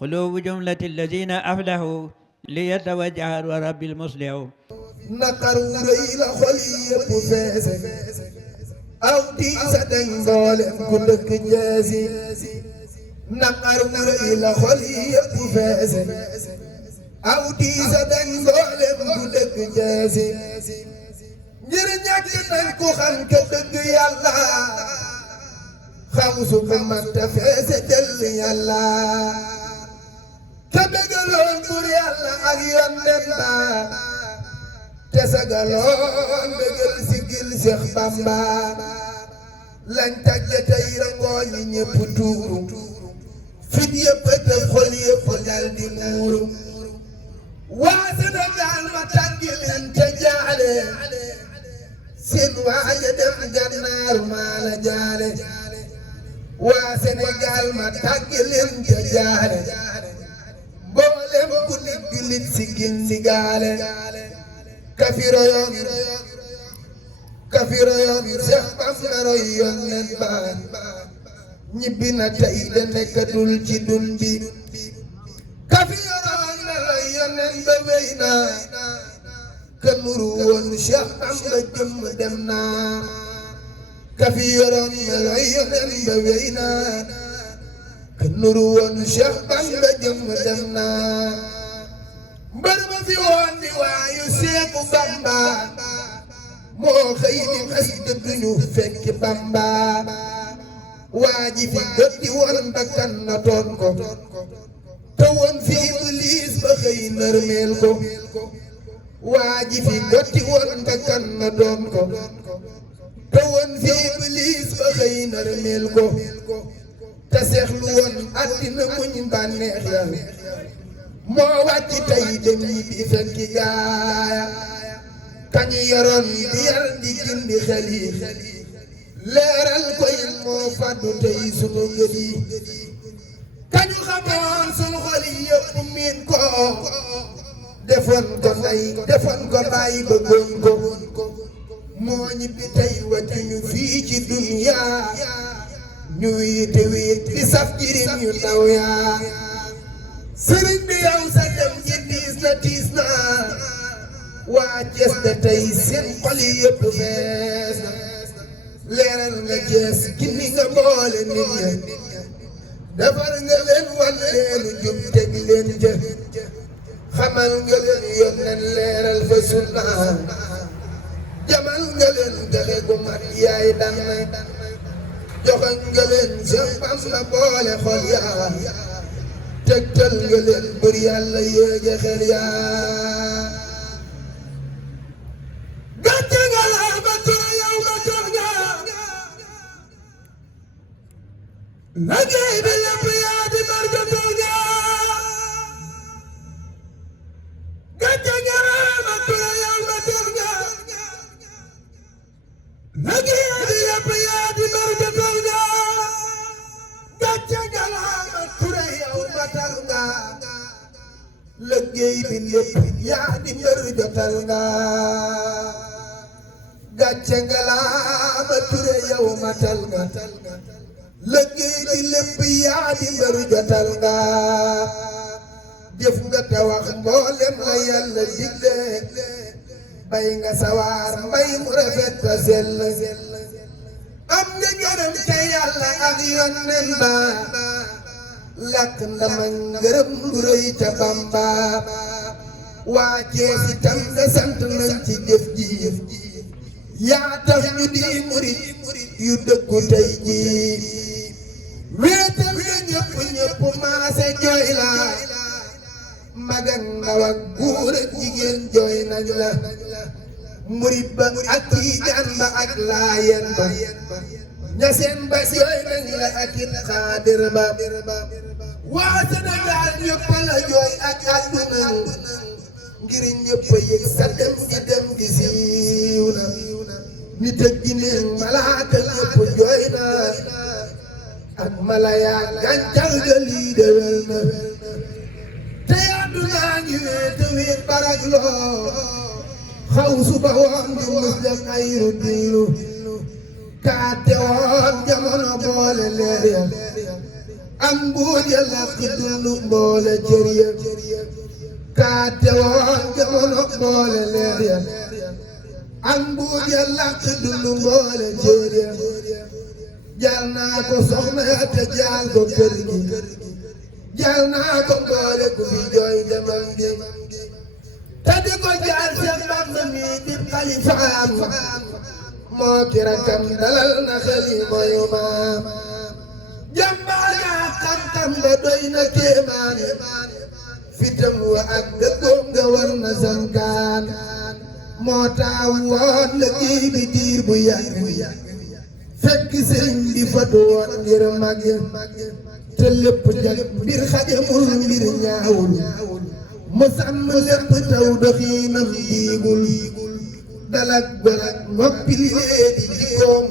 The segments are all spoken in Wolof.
قلوب جملة الذين أفلحوا ليتوجه ورب المصلح naqar wu rëy la xol yëpp feese aw tiisa dañ mboolem ku dëkk jeesi naqar wu rëy la xol yëpp feese aw tiisa dañ mboolem ku dëkk jeesi ngir ñàkk nañ ku xam ka dëgg yàlla xam su ko mag te feese dell yàlla te bëggaloon bur yàlla ak yonent ba te sagaloon bëggal sigil Seex Bamba lañ tàgge tey rangoo ñi ñépp tuuru fit yëpp te xol yëpp dal di muuru waa Sénégal ma tàggi leen te jaale seen waaja dem gànnaar maa la jaale waa Sénégal ma tàggi leen te jaale mboolem ku nit jullit sigil ndigaale kafiro yoon Seex Bamba roy yonent ba ñibbi na tey de nekkatul ci dun bi kafiro yoon na roy yonent ba wéy na ka nuru woon Seex Bamba jëmm dem na kafiro yoon na roy yonent ba wéy na ka nuru woon Seex Bamba jëmm dem na mbër ma fi woon di waayu Seexu Bamba moo xëy di xas dëgg ñu fekki Bamba waa ji fi dotti woon bakkan na toon ko te woon fi Iblis ba xëy nërmeel ko waa ji fi dotti woon bakkan na toon ko te woon fi Iblis ba xëy nërmeel ko te seexlu woon àddina muñ bànneex ya moo wàcc tey dem ñi bi fekki gaaya kañu yoroon di yar di gindi xel yi leeral ko yi moo fàddu tey sunu gët yi kañu xamoon sunu xol yi yëpp miin ko defoon ko ndey defoon ko bàyyi bëggoon ko moo ñibbi tey wàccu ñu fii ci dunya ñu wiite wiit di saf jirim yu ndaw yaa sëriñ bi yow sa dem ji tiis na waa Cees de tey seen xol yi yëpp fees na leeral nga Cees gindi nga boole nit ña defar nga leen wan leenu jub teg leen jë xamal nga leen yónneen leeral fa sunna jamal nga leen joxe gu mat yaay dan joxañ nga leen Seex Bamba boole xol yaa tegtal nga leen bur yàlla yéege xel yaa gàcce nga laa ba tura yow ba tur nga liggéey bi lépp yaa di bar ba tur nga gàcce nga laa ba tura yow ba tur nga liggéey bi lépp yaa di bar ba tur nga gàcce nga laa ba tura yow ba tur nga liggéey bi lépp yaa di mbër jotal nga gàcce nga laa ma ture yow matal nga liggéey bi lépp yaa di mbër jotal nga jëf nga te wax mboolem la yàlla digle bay nga sawaar mbay mu rafet ta sell am nga gërëm te yàlla ak yónneen ba lakk ndama ngërëm lu rëy ca Bamba waa Cees itam nga sant nañ ci jëf ji yaa tax ñu di murit yu dëggu tey ji wéetal nga ñëpp maase jooy la mag ak ndaw ak góor ak jigéen jooy nañ la murit ba ak tiijaan ba ak laayeen ba ñaseen ba jooy nañ la ak it xaadir ba waa Sénégal ñëpp la jooy ak àdduna ngir ñëpp yëg sa dem gi siiw na nit ak jinne malaaka ñëpp jooy na ak malaya gàncax ga lii déwél na te àdduna ngi wéet barak loo xaw suba woon di mus def ay ru diilu kaate woon jamono boole leer ya am buur yàlla ki dund mboole cër ya kaate woon jamono mboole leer ya am buur yàlla ki dund mboole cër ya jaal naa ko soxna ya te jaal ko kër gi jaal naa ko mboole ku fi jooy demam gi te di ko jaal seen Bamba mi di xalifaam moo ki rakam dalal na xel yi mooy maam jàmbaara xam-xam ba doy na kéemaan fitam wa ak dëggoom nga war na sankaan moo taaw woon la kii bi diir bu yàgg fekk sëriñ bi fatu woon ngir mag te lépp jag mbir xajamul mbir ñaawul mu sàmm lépp taw doxiinam diigul dalak balak noppi léegi di koom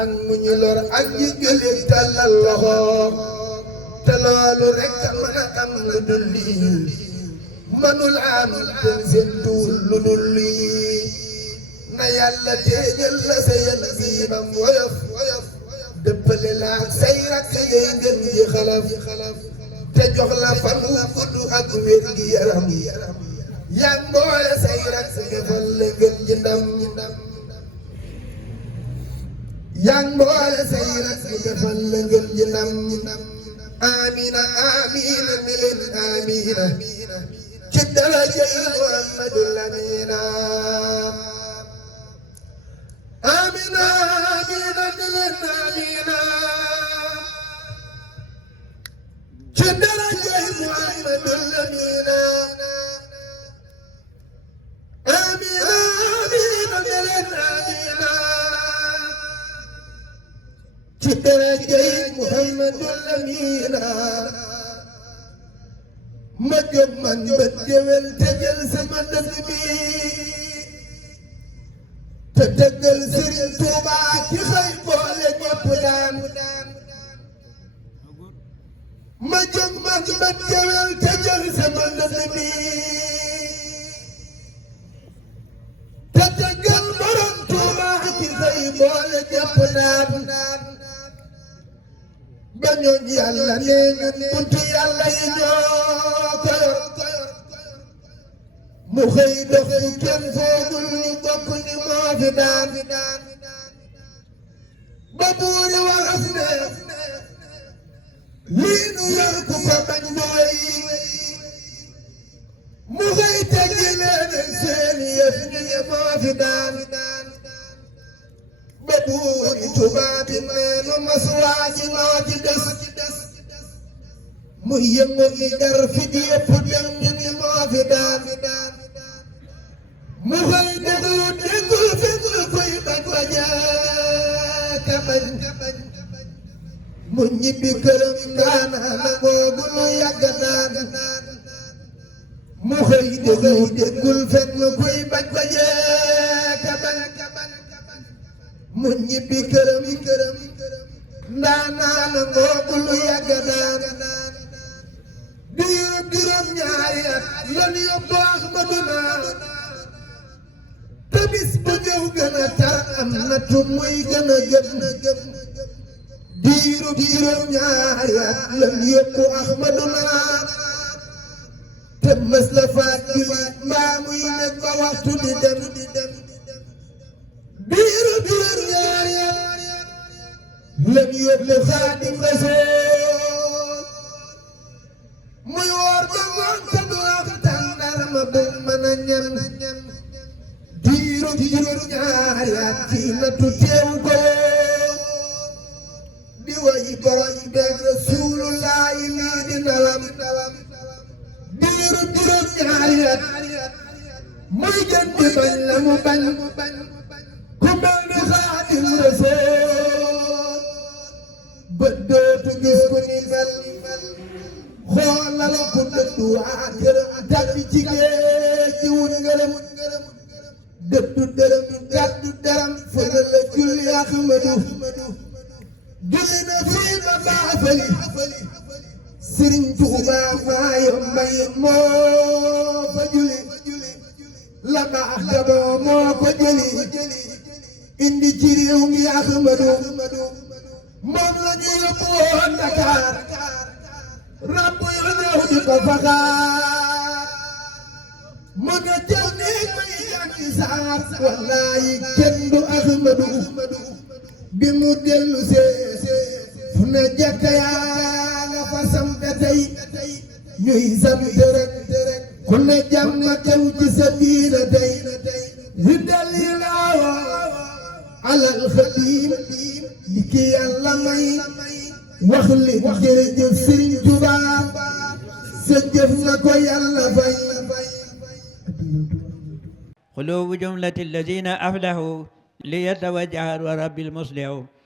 ak mu ñu lor ak jéggale tàllal loxo te loolu rekk a mën a am lu dul lii mënul am ten seen tuul lu dul lii na yàlla teeñal la sa yan biibam woyof dëppale la ak say rakk ngay ngën ji xalaf te jox la fan wu gudd ak wér gi yaram yaa mboole say rakk defal la ngën ji ndam yaa mboole say rakk defal la ngën ji ndam amina amina mi leen amina ci daraja Muhammadul Amina amina amina mi leen amina ci daraja Muhammadul Amina amina amina mi leen amina ci daraja Muhammadul Amina ma jóg man ba géwél te jël sama dëkk bi te tëggal Sëriñ Tuuba ki xëy boole ñëpp daan ma jóg man ba géwél te jël sama dëkk bi te tëggal borom Tuuba ki xëy boole ñëpp daan ba ñooñ yàlla nee ñun buntu yàlla yi ñoo ko yor mu xëy dox fu kenn foogul ñu bokk ni moo fi daan ba buuri waxas ne lii nu yor ku ko bañ mooy mu xëy teggi leen seen yëf ñu ne moo fi daan ba buuri tubaab bi meenu masuwaa ji moo ci des mu yëngu li jar fi di yëpp dem ñu ni moo fi daan mu xëy déglu fekk koy bañ ka bañ mu ñibbi këram ndaanaan googu lu yàgg naan mu xëy déggul fekk koy bañ ka bañ mu ñibbi këram ndaanaan googu lu yàgg naan diiru juróom ñaari at lan yóbbu Ahmadu naa te bis bu ñëw gën a tar am na tu muy gën a gëm diiru juróom ñaari at lan yóbbu Ahmadu naa te mës la faat julit mbaa muy nekk ba waxtu di dem diiru juróom ñaari at lan yóbbu Xaadim Rasuul muy woor ba ngoon te du am tàndarma bu mën a ñam diiru juróom ñaari at ci nattu teew ko di way borom beeg Rasulullaahi lii di ndawam diiru juróom ñaari at muy gën di bañ la mu bañ ku mel ni Xaadim Rasuul ba dootu gis ku ni mel xoolal ku dëddu waa këram tàbbi ci géej gi wut ngërëm dëddu dërëm gàddu dërëm fële la julli Ahmadu julli na fii ba baafali Sëriñ Tuuba maa yombay moo fa julli la baax daboo moo ko jëli indi ci réew mi Ahmadu moom la ñu yóbbu woon Dakar ràbb yu ñëw di ko faxaar mu nga jël néeg bay jàngi saar wallaayi kenn du Ahmadu bi mu dellu see fu ne jàkka yaa nga fa sampe tey ñuy sant rek ku ne jàmm xew ci sa diina tey li dalilaawa alal xadiim di ki yàlla may wax li jërëjëf Sëriñ Tuubaa sa jëf na ko yàlla fay قلوب جملة الذين أفلحوا ليتوجه ورب المصلح